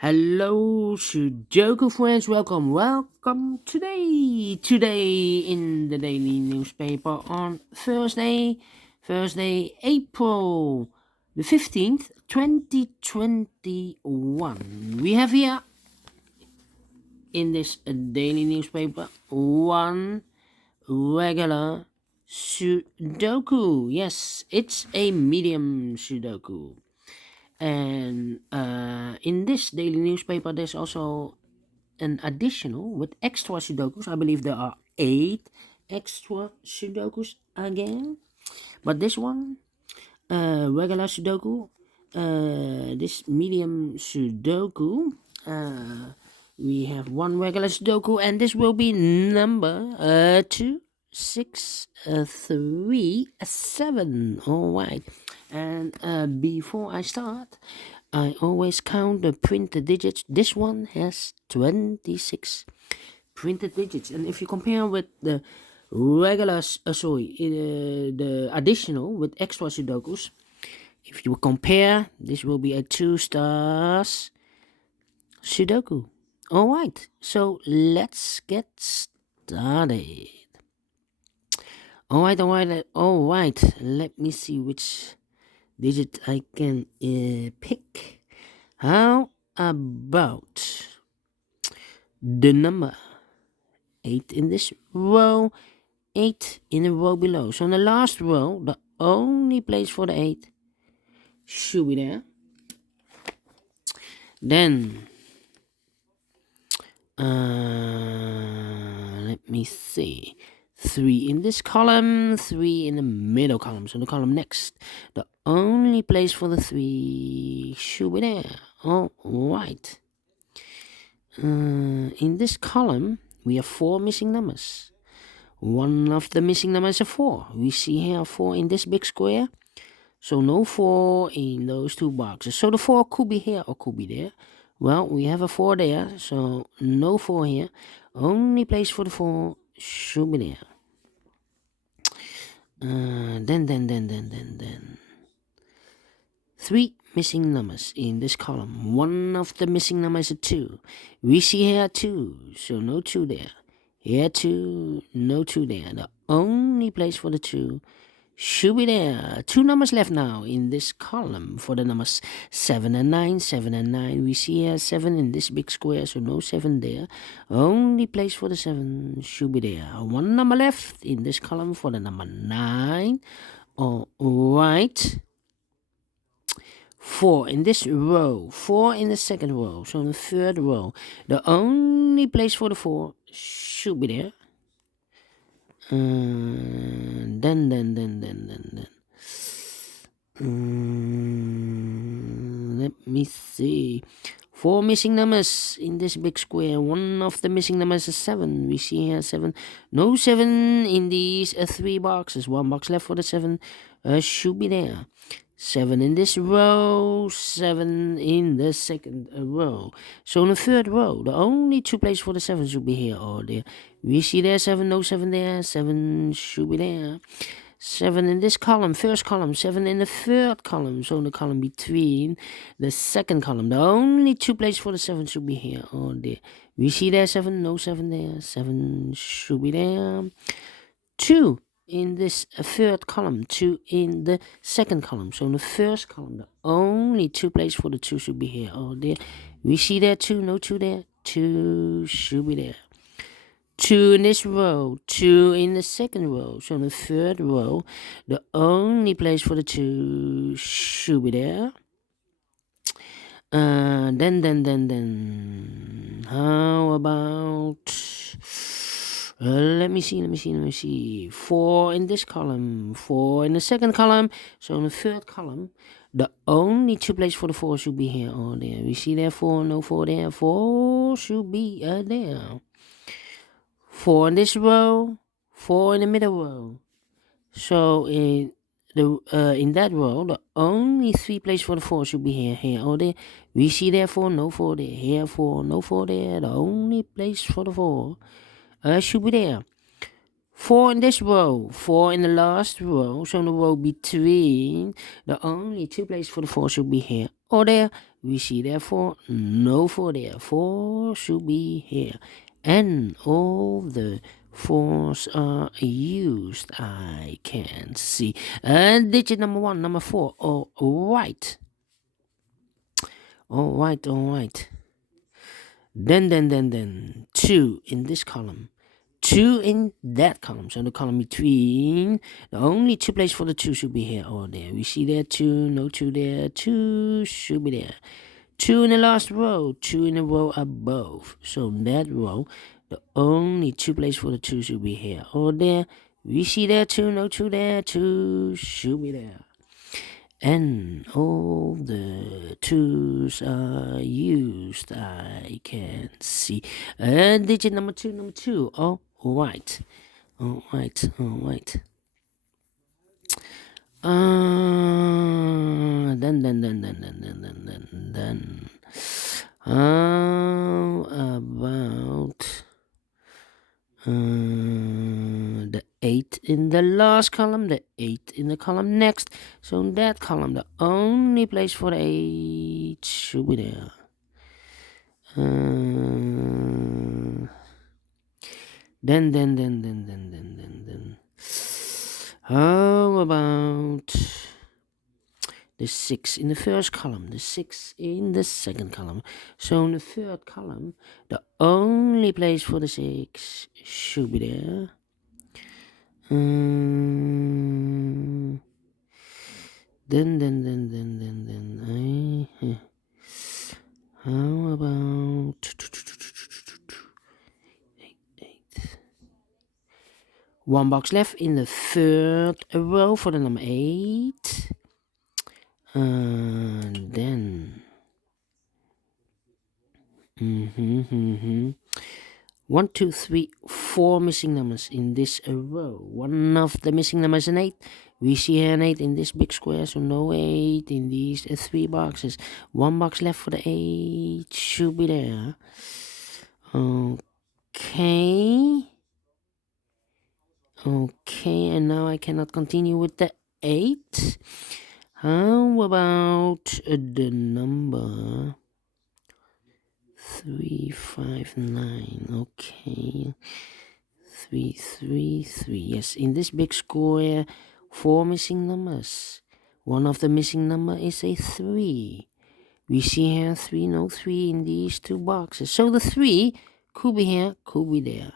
Hello, Sudoku friends. Welcome today in the daily newspaper on Thursday, April the 15th, 2021. We have here in this daily newspaper one regular Sudoku. Yes, it's a medium Sudoku. And in this daily newspaper, there's also an additional with extra Sudokus. I believe there are 8 extra Sudokus again. But this one, regular Sudoku, this medium Sudoku, we have one regular Sudoku, and this will be number 2637. All right. And before I start, I always count the printed digits. This one has 26 printed digits, and if you compare with the regular, the additional with extra Sudokus, if you compare, this will be a 2 stars Sudoku. All right, so let's get started. All right. Let me see which digit I can pick. How about the number 8 in this row, 8 in the row below? So in the last row, the only place for the 8 should be there. Then, let me see. 3 in this column, 3 in the middle column. So the column next, the only place for the 3 should be there. All right. In this column, we have 4 missing numbers. One of the missing numbers is a 4. We see here 4 in this big square. So no 4 in those 2 boxes. So the 4 could be here or could be there. Well, we have a 4 there, so no 4 here. Only place for the 4 should be there. Then. 3 missing numbers in this column. One of the missing numbers is a 2. We see here 2, so no 2 there. Here 2, no 2 there. The only place for the 2 should be there. 2 numbers left now in this column for the numbers 7 and 9. 7 and 9. We see here 7 in this big square, so no 7 there. Only place for the 7 should be there. 1 number left in this column for the number 9. All right. 4 in this row, 4 in the second row, so in the third row, the only place for the 4 should be there. Then. Let me see. 4 missing numbers in this big square. One of the missing numbers is 7. We see here 7. No 7 in these 3 boxes. 1 box left for the 7 should be there. 7 in this row, 7 in the second row. So in the third row, the only 2 places for the 7 should be here or there. We see there 7, no 7 there, 7 should be there. 7 in this column, first column, 7 in the third column. So in the column between the second column, the only 2 places for the 7 should be here or there. We see there 7, no 7 there, 7 should be there. 2 in this third column, 2 in the second column. So in the first column, the only 2 places for the 2 should be here or there. We see there 2, no 2 there, 2 should be there. 2 in this row, 2 in the second row. So in the third row, the only place for the 2 should be there. Then. How about... let me see. 4 in this column, 4 in the second column. So in the third column, the only 2 places for the 4 should be here or there. We see there 4, no 4 there. 4 should be there. 4 in this row, 4 in the middle row. So in that row, the only 3 places for the 4 should be here or there. We see there 4, no 4 there. Here 4, no 4 there. The only place for the 4 should be there. 4 in this row, 4 in the last row, so in the row between, the only 2 places for the 4 should be here or there. We see there 4, no 4 there. 4 should be here. And all the 4s are used. I can see. And digit number 1, number 4. All right. All right. Then 2 in this column. 2 in that column. So the column between, the only 2 places for the 2 should be here or there. We see there 2, no 2 there. 2 should be there. 2 in the last row, 2 in the row above. So that row, the only 2 places for the 2 should be here or there. We see there 2, no 2 there. 2 should be there. And all the 2s are used. I can see. And digit number 2. All right. Then. How about the 8 in the last column, the 8 in the column next. So in that column, the only place for the 8 should be there. Then. How about the 6 in the first column, the 6 in the second column? So in the third column, the only place for the 6 should be there. Then. How about 8? 1 box left in the third row for the number 8. And then 1, 2, 3, 4 missing numbers in this row. One of the missing numbers is an 8. We see here an 8 in this big square, so no 8 in these 3 boxes. 1 box left for the 8 should be there. Okay, and now I cannot continue with the 8. How about the number 359? Okay, 333. Yes, in this big square, 4 missing numbers. One of the missing number is a 3. We see here 3, no 3 in these 2 boxes. So the 3 could be here, could be there.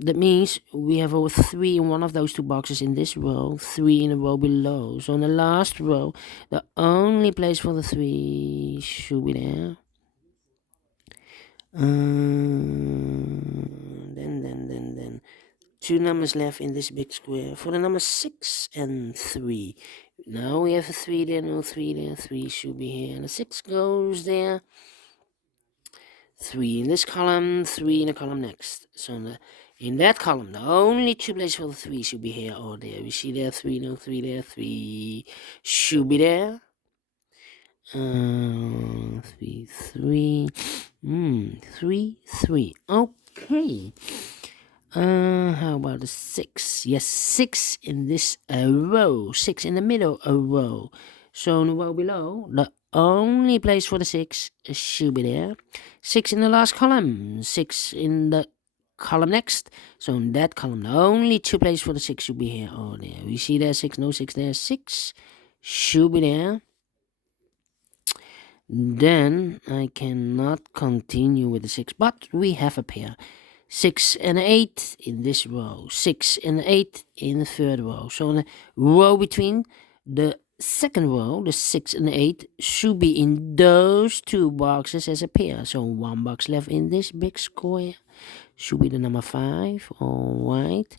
That means we have a 3 in one of those 2 boxes in this row, 3 in the row below. So in the last row, the only place for the 3 should be there. Then 2 numbers left in this big square for the number 6 and 3. Now we have a 3 there, no 3 there. 3 should be here, and the 6 goes there. 3 in this column, 3 in the column next. So in that column, the only 2 places for the 3 should be here or there. We see there 3, no 3 there. 3 should be there. 3, 3. 3. Okay. How about the 6? Yes, 6 in this row. 6 in the middle row. So in the row below, the only place for the 6 should be there. 6 in the last column. 6 in the column next. So in that column, the only 2 places for the 6 should be here or there. We see there 6, no 6 there. 6 should be there. Then I cannot continue with the 6, but we have a pair. 6 and 8 in this row. 6 and 8 in the third row. So in the row between the second row, the 6 and 8 should be in those 2 boxes as a pair. So 1 box left in this big square should be the number 5. Alright.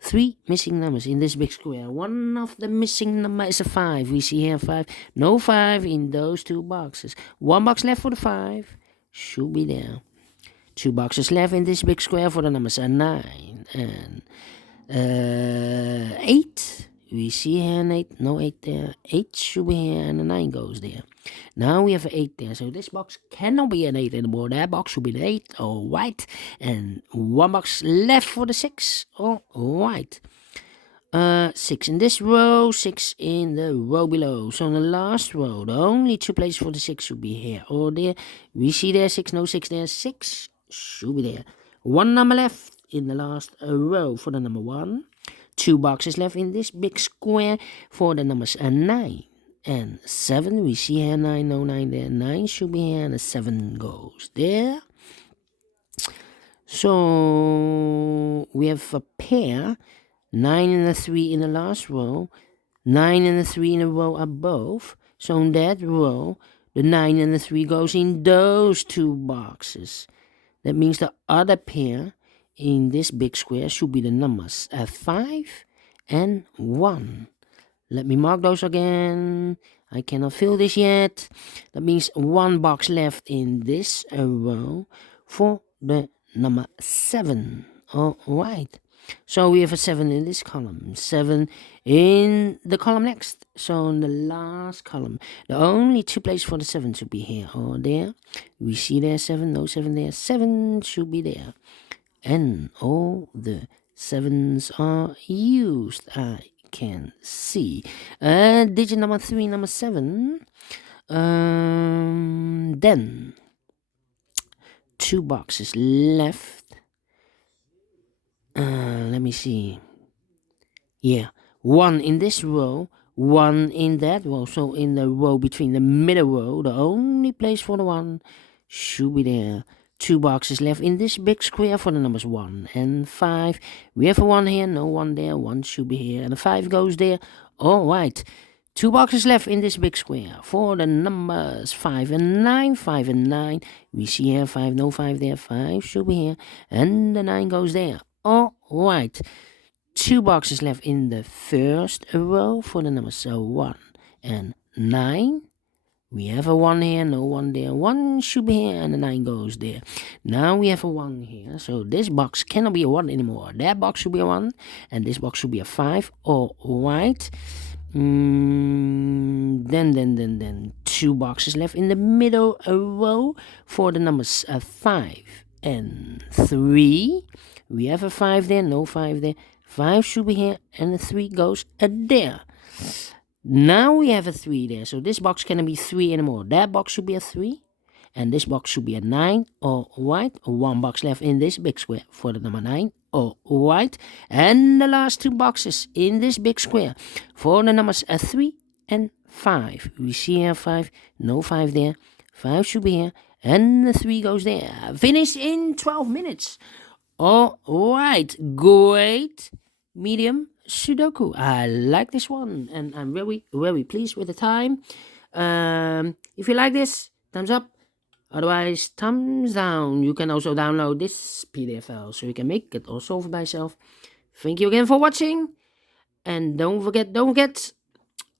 3 missing numbers in this big square. One of the missing number is a 5. We see here 5. No 5 in those 2 boxes. 1 box left for the 5. Should be there. 2 boxes left in this big square for the numbers 9 and 8. We see here an 8. No 8 there. 8 should be here and a 9 goes there. Now we have an 8 there. So this box cannot be an 8 anymore. That box should be an 8. Alright. And 1 box left for the 6. Alright. 6 in this row, 6 in the row below. So in the last row, the only two places for the 6 should be here or there. We see there 6, no 6 there, 6 should be there. One number left in the last row for the number 1. 2 boxes left in this big square for the numbers 9 and 7. We see here 9, no 9 there, 9 should be here and the 7 goes there. So we have a pair, 9 and a 3 in the last row, 9 and a 3 in the row above. So in that row, the 9 and the 3 goes in those two boxes. That means the other pair in this big square should be the numbers 5 and 1. Let me mark those again. I cannot fill this yet. That means one box left in this row for the number 7. All right. So we have a 7 in this column, 7 in the column next. So in the last column, the only two places for the 7 should be here or there. We see there 7, no 7 there, 7 should be there. And all the 7s are used, I can see. Digit number 3, number 7. Then 2 boxes left. Let me see. Yeah, 1 in this row, 1 in that row. So in the row between the middle row, the only place for the 1 should be there. 2 boxes left in this big square for the numbers 1 and 5. We have a 1 here, no 1 there, 1 should be here, and the 5 goes there. All right. 2 boxes left in this big square for the numbers 5 and 9. 5 and 9. We see here 5, no 5 there, 5 should be here, and the 9 goes there. All right. 2 boxes left in the first row for the numbers 1 and 9. We have a 1 here, no 1 there, 1 should be here, and the 9 goes there. Now we have a 1 here, so this box cannot be a 1 anymore. That box should be a 1, and this box should be a 5. All right. Then 2 boxes left in the middle row for the numbers 5 and 3. We have a 5 there, no 5 there. 5 should be here, and the 3 goes there. Now we have a 3 there, so this box cannot be 3 anymore. That box should be a 3, and this box should be a 9. All right, 1 box left in this big square for the number 9. All right, and the last 2 boxes in this big square for the numbers 3 and 5. We see here 5, no 5 there. 5 should be here, and the 3 goes there. Finish in 12 minutes. All right, great. Medium Sudoku. I like this one, and I'm very, very pleased with the time. If you like this, thumbs up. Otherwise, thumbs down. You can also download this PDF file so you can make it or solve it by yourself. Thank you again for watching. And don't forget,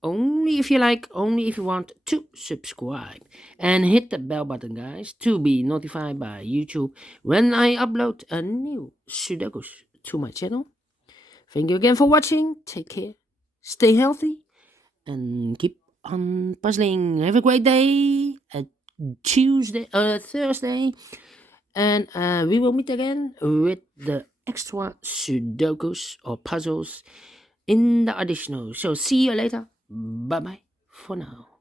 only if you like, only if you want to subscribe. And hit the bell button, guys, to be notified by YouTube when I upload a new Sudokus to my channel. Thank you again for watching. Take care. Stay healthy. And keep on puzzling. Have a great day. Thursday. And we will meet again with the extra Sudokus or puzzles in the additional. So see you later. Bye-bye for now.